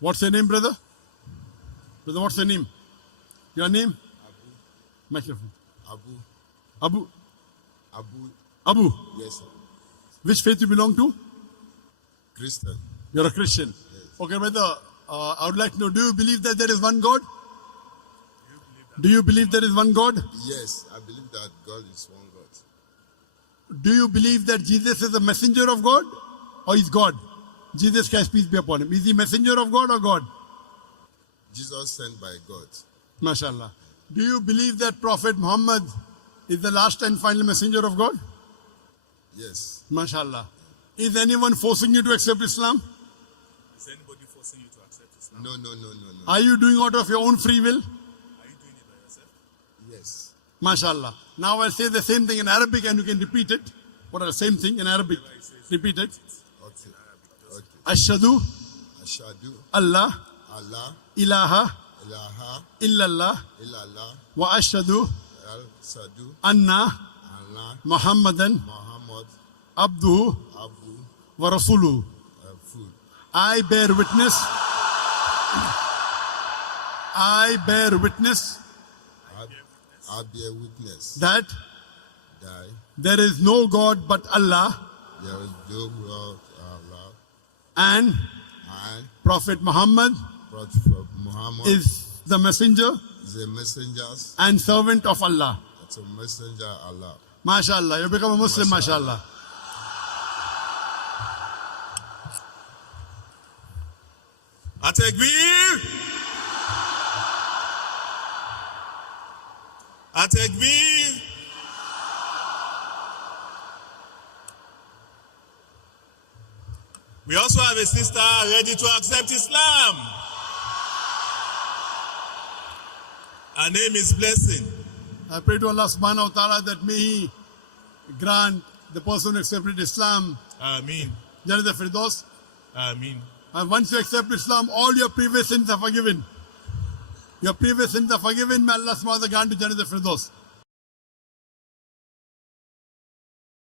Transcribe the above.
What's your name, brother? Brother, what's your name? Your name? Microphone. Abu. Abu. Yes, sir. Which faith you belong to? Christian. You're a Christian. Yes. Okay, brother. I would like to know, do you believe that there is one God? Do you believe there is one God? Yes, I believe that God is one God. Do you believe that Jesus is a messenger of God or is God? Jesus Christ, peace be upon him. Is he messenger of God or God? Jesus sent by God. MashaAllah. Do you believe that Prophet Muhammad is the last and final messenger of God? Yes. MashaAllah. Is anyone forcing you to accept Islam? Is anybody forcing you to accept Islam? No. Are you doing out of your own free will? Are you doing it by yourself? Yes. MashaAllah. Now I'll say the same thing in Arabic and you can repeat it. What are the same thing in Arabic? Repeat it. Okay. Ashhadu Ashadu Allah Allah ilaha ilaha illallah illallah wa ashhadu al sadu anna Allah Muhammadan Muhammad abduhu Abu wa rasuluhu. Food. I bear witness. I bear witness I bear witness that that there is no God but Allah there is no God Allah and and Prophet Muhammad Prophet Muhammad is the messenger is a messenger. and servant of Allah. It's a messenger Allah. MashaAllah. You become a Muslim, MashaAllah. Atekbir! Atekbir! We also have a sister ready to accept Islam. Her name is Blessing. I pray to Allah subhanahu wa ta'ala that may He grant the person who accepted Islam Ameen. Jannat al-Firdaus. Ameen. And once you accept Islam, all your previous sins are forgiven. Your previous sins are forgiven. May Allah subhanahu wa ta'ala grant you Jannat al-Firdaus.